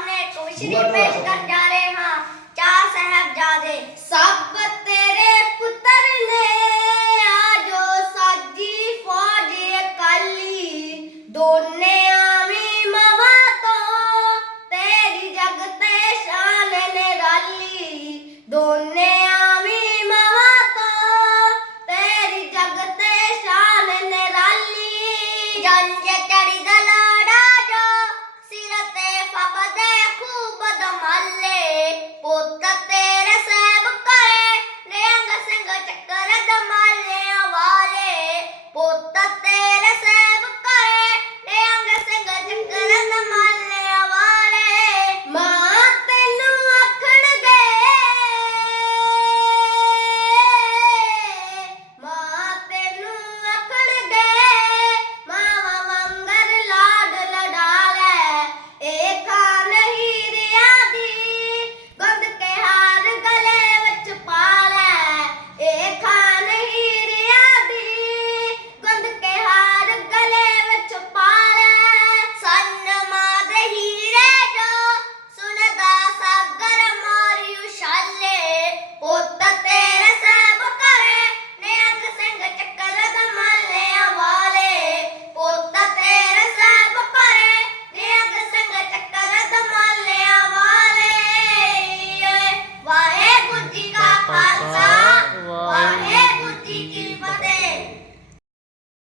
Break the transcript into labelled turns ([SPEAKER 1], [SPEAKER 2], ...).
[SPEAKER 1] सामने खुशरी पेश कर। जा रहे हैं हाँ, चार साहबजादे।
[SPEAKER 2] सब तेरे पुत्र ने आजो सज्जी फौज कली दोने आमी मवा तो तेरी जगते शान ने रली दोने आमी तो जगते शान ने रली चढ़ी